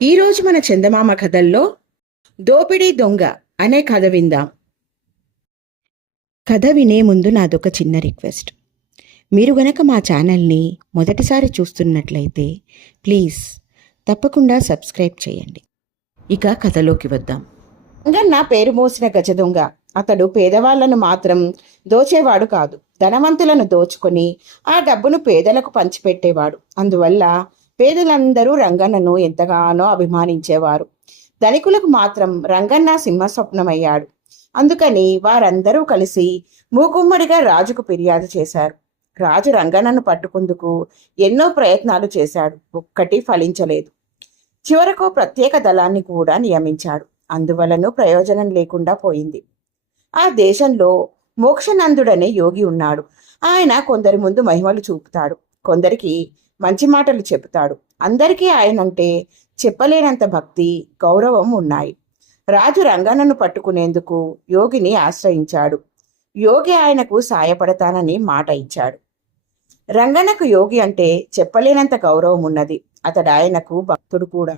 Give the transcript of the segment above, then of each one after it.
ఈరోజు మన చందమామ కథల్లో దోపిడీ దొంగ అనే కథ విందాం. కథ వినే ముందు నాదొక చిన్న రిక్వెస్ట్. మీరు గనక మా ఛానల్ని మొదటిసారి చూస్తున్నట్లయితే ప్లీజ్ తప్పకుండా సబ్స్క్రైబ్ చేయండి. ఇక కథలోకి వద్దాం. రంగన్న పేరు మోసిన గజ దొంగ. అతడు పేదవాళ్లను మాత్రం దోచేవాడు కాదు, ధనవంతులను దోచుకొని ఆ డబ్బును పేదలకు పంచిపెట్టేవాడు. అందువల్ల పేదలందరూ రంగన్నను ఎంతగానో అభిమానించేవారు. ధనికులకు మాత్రం రంగన్న సింహస్వప్నమయ్యాడు. అందుకని వారందరూ కలిసి మూకుమ్మడిగా రాజుకు ఫిర్యాదు చేశారు. రాజు రంగన్నను పట్టుకుందుకు ఎన్నో ప్రయత్నాలు చేశాడు. ఒక్కటి ఫలించలేదు. చివరకు ప్రత్యేక దళాన్ని కూడా నియమించాడు. అందువలన ప్రయోజనం లేకుండా పోయింది. ఆ దేశంలో మోక్షనందుడనే యోగి ఉన్నాడు. ఆయన కొందరి ముందు మహిమలు చూపుతాడు, కొందరికి మంచి మాటలు చెబుతాడు. అందరికీ ఆయనంటే చెప్పలేనంత భక్తి, గౌరవం ఉన్నాయి. రాజు రంగన్నను పట్టుకునేందుకు యోగిని ఆశ్రయించాడు. యోగి ఆయనకు సాయపడతానని మాట ఇచ్చాడు. రంగన్నకు యోగి అంటే చెప్పలేనంత గౌరవం ఉన్నది. అతడు ఆయనకు భక్తుడు కూడా.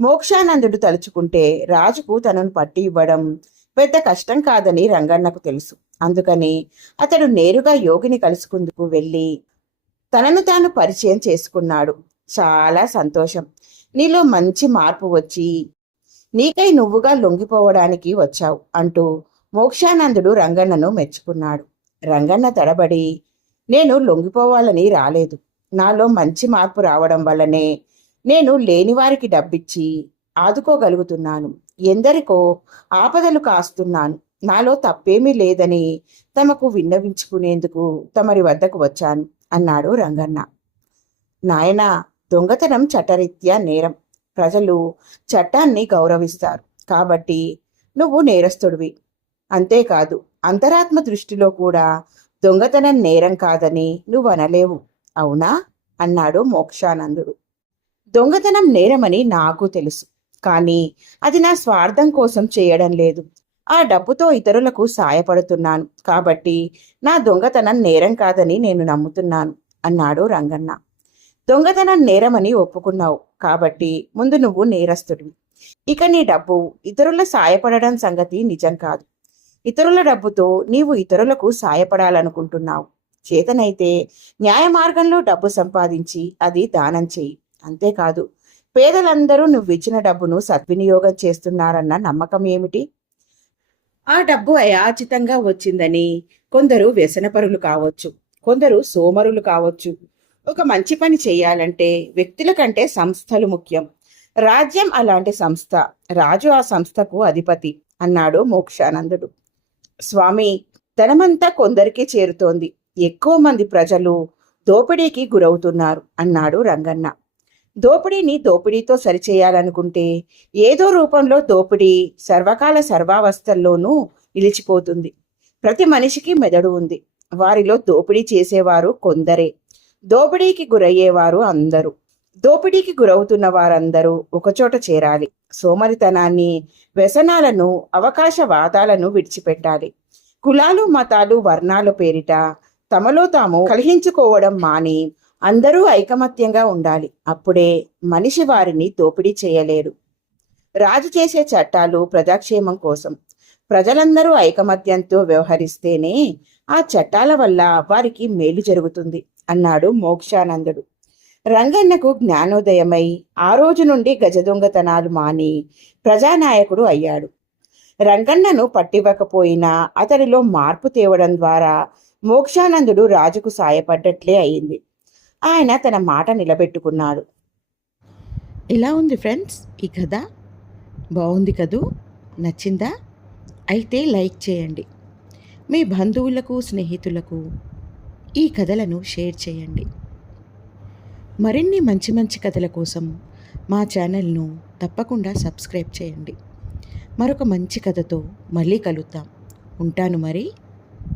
మోక్షానందుడు తలుచుకుంటే రాజుకు తనను పట్టి ఇవ్వడం పెద్ద కష్టం కాదని రంగన్నకు తెలుసు. అందుకని అతడు నేరుగా యోగిని కలుసుకుందుకు వెళ్ళి తనను తాను పరిచయం చేసుకున్నాడు. చాలా సంతోషం, నీలో మంచి మార్పు వచ్చి నీకై నువ్వుగా లొంగిపోవడానికి వచ్చావు అంటూ మోక్షానందుడు రంగన్నను మెచ్చుకున్నాడు. రంగన్న తడబడి, నేను లొంగిపోవాలని రాలేదు. నాలో మంచి మార్పు రావడం వల్లనే నేను లేనివారికి డబ్బిచ్చి ఆదుకోగలుగుతున్నాను. ఎందరికో ఆపదలు కాస్తున్నాను. నాలో తప్పేమీ లేదని తమకు విన్నవించుకునేందుకు తమరి వద్దకు వచ్చాను అన్నాడు రంగన్న. నాయనా, దొంగతనం చట్టరీత్యా నేరం. ప్రజలు చట్టాన్ని గౌరవిస్తారు కాబట్టి నువ్వు నేరస్తుడివి. అంతేకాదు, అంతరాత్మ దృష్టిలో కూడా దొంగతనం నేరం కాదని నువ్వు అనలేవు, అవునా అన్నాడు మోక్షానందుడు. దొంగతనం నేరమని నాకు తెలుసు, కానీ అది నా స్వార్థం కోసం చేయడం లేదు. ఆ డబ్బుతో ఇతరులకు సాయపడుతున్నాను కాబట్టి నా దొంగతనం నేరం కాదని నేను నమ్ముతున్నాను అన్నాడు రంగన్న. దొంగతనం నేరమని ఒప్పుకున్నావు కాబట్టి ముందు నువ్వు నేరస్తుడివి. ఇక నీ డబ్బు ఇతరుల సాయపడడం సంగతి నిజం కాదు. ఇతరుల డబ్బుతో నీవు ఇతరులకు సాయపడాలనుకుంటున్నావు. చేతనైతే న్యాయ మార్గంలో డబ్బు సంపాదించి అది దానం చేయి. అంతేకాదు, పేదలందరూ నువ్విచ్చిన డబ్బును సద్వినియోగం చేస్తున్నారన్న నమ్మకం ఏమిటి? ఆ డబ్బు అయాచితంగా వచ్చిందని కొందరు వ్యసనపరులు కావచ్చు, కొందరు సోమరులు కావచ్చు. ఒక మంచి పని చేయాలంటే వ్యక్తుల కంటే సంస్థలు ముఖ్యం. రాజ్యం అలాంటి సంస్థ, రాజు ఆ సంస్థకు అధిపతి అన్నాడు మోక్షానందుడు. స్వామి, ధనమంతా కొందరికే చేరుతోంది, ఎక్కువ మంది ప్రజలు దోపిడీకి గురవుతున్నారు అన్నాడు రంగన్న. దోపిడీని దోపిడీతో సరిచేయాలనుకుంటే ఏదో రూపంలో దోపిడీ సర్వకాల సర్వావస్థల్లోనూ నిలిచిపోతుంది. ప్రతి మనిషికి మెదడు ఉంది. వారిలో దోపిడీ చేసేవారు కొందరే, దోపిడీకి గురయ్యేవారు అందరూ. దోపిడీకి గురవుతున్న వారందరూ ఒకచోట చేరాలి. సోమరితనాన్ని, వ్యసనాలను, అవకాశవాదాలను విడిచిపెట్టాలి. కులాలు, మతాలు, వర్ణాల పేరిట తమలో తాము కలహించుకోవడం మాని అందరూ ఐకమత్యంగా ఉండాలి. అప్పుడే మనిషి వారిని దోపిడీ చేయలేరు. రాజు చేసే చట్టాలు ప్రజాక్షేమం కోసం. ప్రజలందరూ ఐకమత్యంతో వ్యవహరిస్తేనే ఆ చట్టాల వల్ల వారికి మేలు జరుగుతుంది అన్నాడు మోక్షానందుడు. రంగన్నకు జ్ఞానోదయమై ఆ రోజు నుండి గజ దొంగతనాలు మాని ప్రజానాయకుడు అయ్యాడు. రంగన్నను పట్టివ్వకపోయినా అతడిలో మార్పు తేవడం ద్వారా మోక్షానందుడు రాజుకు సాయపడ్డట్లే అయింది. ఆయన తన మాట నిలబెట్టుకున్నాడు. ఎలా ఉంది ఫ్రెండ్స్ ఈ కథ? బాగుంది కదూ? నచ్చిందా? అయితే లైక్ చేయండి. మీ బంధువులకు, స్నేహితులకు ఈ కథలను షేర్ చేయండి. మరిన్ని మంచి మంచి కథల కోసం మా ఛానల్ను తప్పకుండా సబ్స్క్రైబ్ చేయండి. మరొక మంచి కథతో మళ్ళీ కలుద్దాం. ఉంటాను మరి.